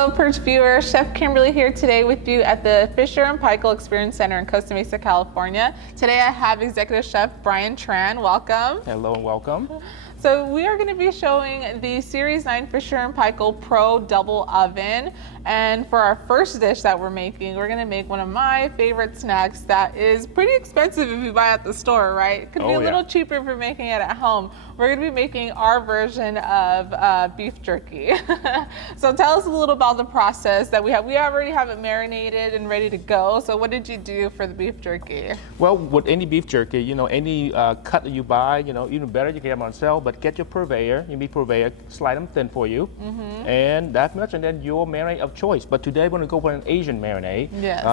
Hello, Perch viewers. Chef Kimberly here today with you at the Fisher Paykel Experience Center in Costa Mesa, California. Today I have Executive Chef Bryan Tran. Welcome. Hello and welcome. So we are going to be showing the Series 9 Fisher Paykel Pro Double Oven. And for our first dish that we're making, we're going to make one of my favorite snacks that is pretty expensive if you buy at the store, right? It could be a little cheaper if you're making it at home. We're going to be making our version of beef jerky. So tell us a little about the process that we have. We already have it marinated and ready to go. So what did you do for the beef jerky? Well, with any beef jerky, you know, any cut that you buy, you know, even better, you can get them on sale, but get your purveyor, your meat purveyor, slide them thin for you, and that much, and then your marinade of choice. But today we're going to go for an Asian marinade. Yes.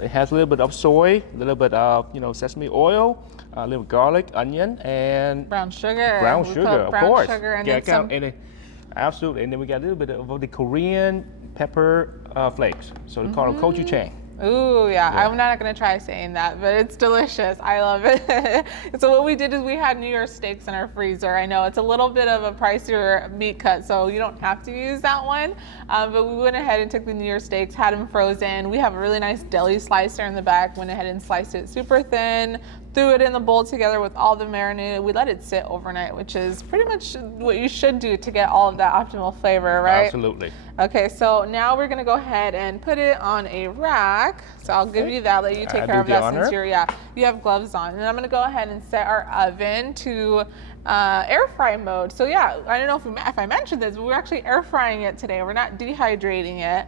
It has a little bit of soy, a little bit of, you know, sesame oil, a little garlic, onion, and brown sugar. Brown sugar, of course. Sugar and yeah, then absolutely. And then we got a little bit of the Korean pepper flakes. So they call it Katsu Chicken. Ooh, yeah. I'm not going to try saying that, but it's delicious. I love it. So what we did is we had New York steaks in our freezer. I know it's a little bit of a pricier meat cut, so you don't have to use that one. But we went ahead and took the New York steaks, had them frozen. We have a really nice deli slicer in the back. Went ahead and sliced it super thin, threw it in the bowl together with all the marinade. We let it sit overnight, which is pretty much what you should do to get all of that optimal flavor, right? Absolutely. Okay, so now we're gonna go ahead and put it on a rack. So I'll give you that, let you take care of that since you have gloves on. And I'm gonna go ahead and set our oven to air fry mode. So yeah, I don't know if I mentioned this, but we're actually air frying it today. We're not dehydrating it.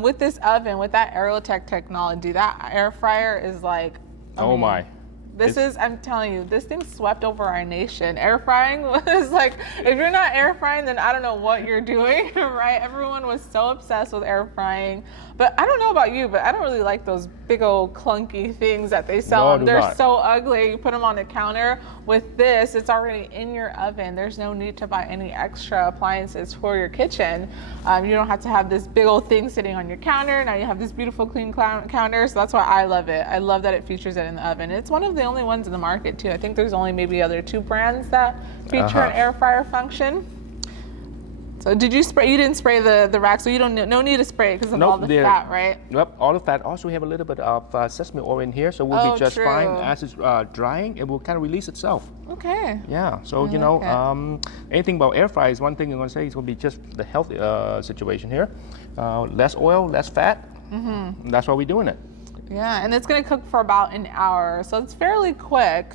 With this oven, with that Aerotech technology, that air fryer is like, I'm telling you, this thing swept over our nation. Air frying was like, if you're not air frying, then I don't know what you're doing, right? Everyone was so obsessed with air frying. But I don't know about you, but I don't really like those big old clunky things that they sell. They're so ugly. You put them on the counter. With this, it's already in your oven. There's no need to buy any extra appliances for your kitchen. You don't have to have this big old thing sitting on your counter. Now you have this beautiful clean counter. So that's why I love it. I love that it features it in the oven. It's one of the only ones in the market too. I think there's only maybe other 2 brands that feature an air fryer function. So did you spray? You didn't spray the rack, so you don't no need to spray it because of all the fat, right? Yep, all the fat. Also, we have a little bit of sesame oil in here, so we'll be just fine as it's drying. It will kind of release itself. Okay. Yeah. So you know, anything about air fry is one thing I'm going to say. It's going to be just the healthy situation here. Less oil, less fat. That's why we're doing it. Yeah, and it's going to cook for about an hour, so it's fairly quick.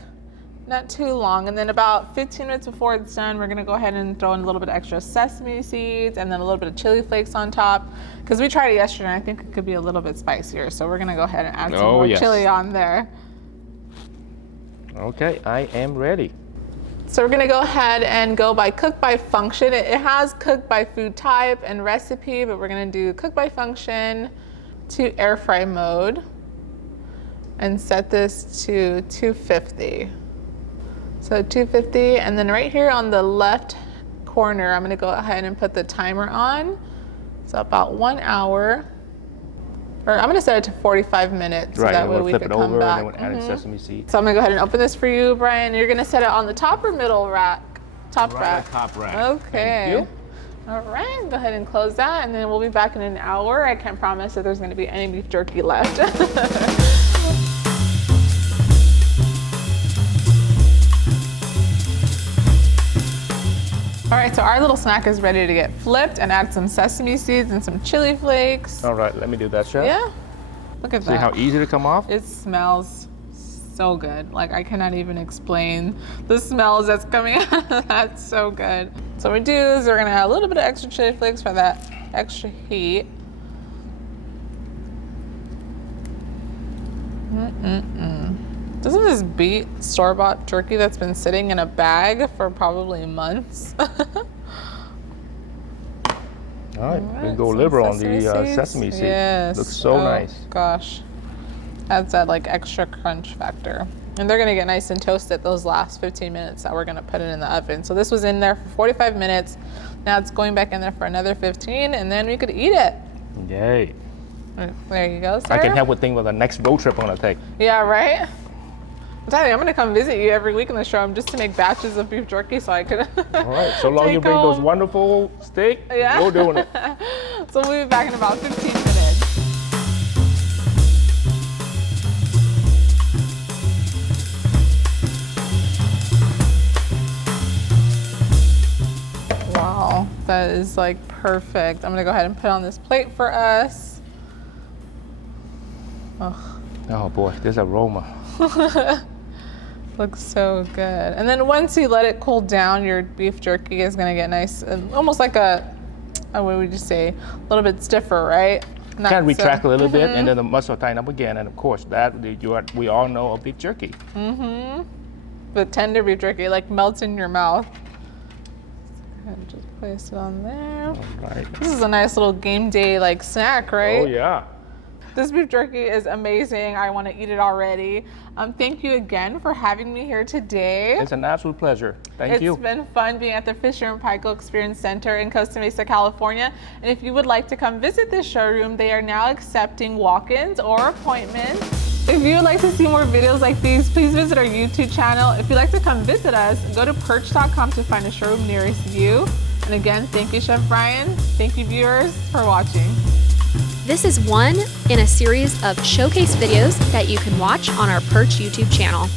Not too long, and then about 15 minutes before it's done, we're gonna go ahead and throw in a little bit of extra sesame seeds and then a little bit of chili flakes on top. Because we tried it yesterday, and I think it could be a little bit spicier, so we're gonna go ahead and add some more chili on there. Okay, I am ready. So we're gonna go ahead and go by cook by function. It has cook by food type and recipe, but we're gonna do cook by function to air fry mode and set this to 250. So 250, and then right here on the left corner, I'm gonna go ahead and put the timer on. So about 1 hour, or I'm gonna set it to 45 minutes, so that way we can come back. And then we'll add sesame seeds. So I'm gonna go ahead and open this for you, Bryan. You're gonna set it on the top or middle rack? Top rack. Top rack. Okay. Thank you. All right, go ahead and close that, and then we'll be back in an hour. I can't promise that there's gonna be any beef jerky left. All right, so our little snack is ready to get flipped, and add some sesame seeds and some chili flakes. All right, let me do that, Chef. Yeah, look at that. See how easy to come off? It smells so good. Like, I cannot even explain the smells that's coming out of that. It's so good. So what we do is we're gonna add a little bit of extra chili flakes for that extra heat. Doesn't this beat store-bought jerky that's been sitting in a bag for probably months? All right, we go liberal on the sesame seeds. Yes. Looks so nice. Gosh, adds that like extra crunch factor. And they're gonna get nice and toasted those last 15 minutes that we're gonna put it in the oven. So this was in there for 45 minutes. Now it's going back in there for another 15, and then we could eat it. Yay. There you go, sir. I can help with things with the next road trip I'm gonna take. Yeah, right? I'm telling you, I'm gonna come visit you every week in the showroom just to make batches of beef jerky so I could. All right, so long you bring those wonderful steak, we're doing it. So we'll be back in about 15 minutes. Wow, that is like perfect. I'm gonna go ahead and put on this plate for us. Oh boy, this aroma. Looks so good. And then once you let it cool down, your beef jerky is gonna get nice and almost like what would you say? A little bit stiffer, right? Kind of retract a little bit, and then the muscle tighten up again. And of course, we all know a beef jerky. The tender beef jerky, like melts in your mouth. And just place it on there. All right. This is a nice little game day like snack, right? Oh yeah. This beef jerky is amazing. I want to eat it already. Thank you again for having me here today. It's an absolute pleasure. Thank you. It's been fun being at the Fisher Paykel Experience Center in Costa Mesa, California. And if you would like to come visit this showroom, they are now accepting walk-ins or appointments. If you would like to see more videos like these, please visit our YouTube channel. If you'd like to come visit us, go to PIRCH.com to find a showroom nearest you. And again, thank you, Chef Bryan. Thank you, viewers, for watching. This is one in a series of showcase videos that you can watch on our PIRCH YouTube channel.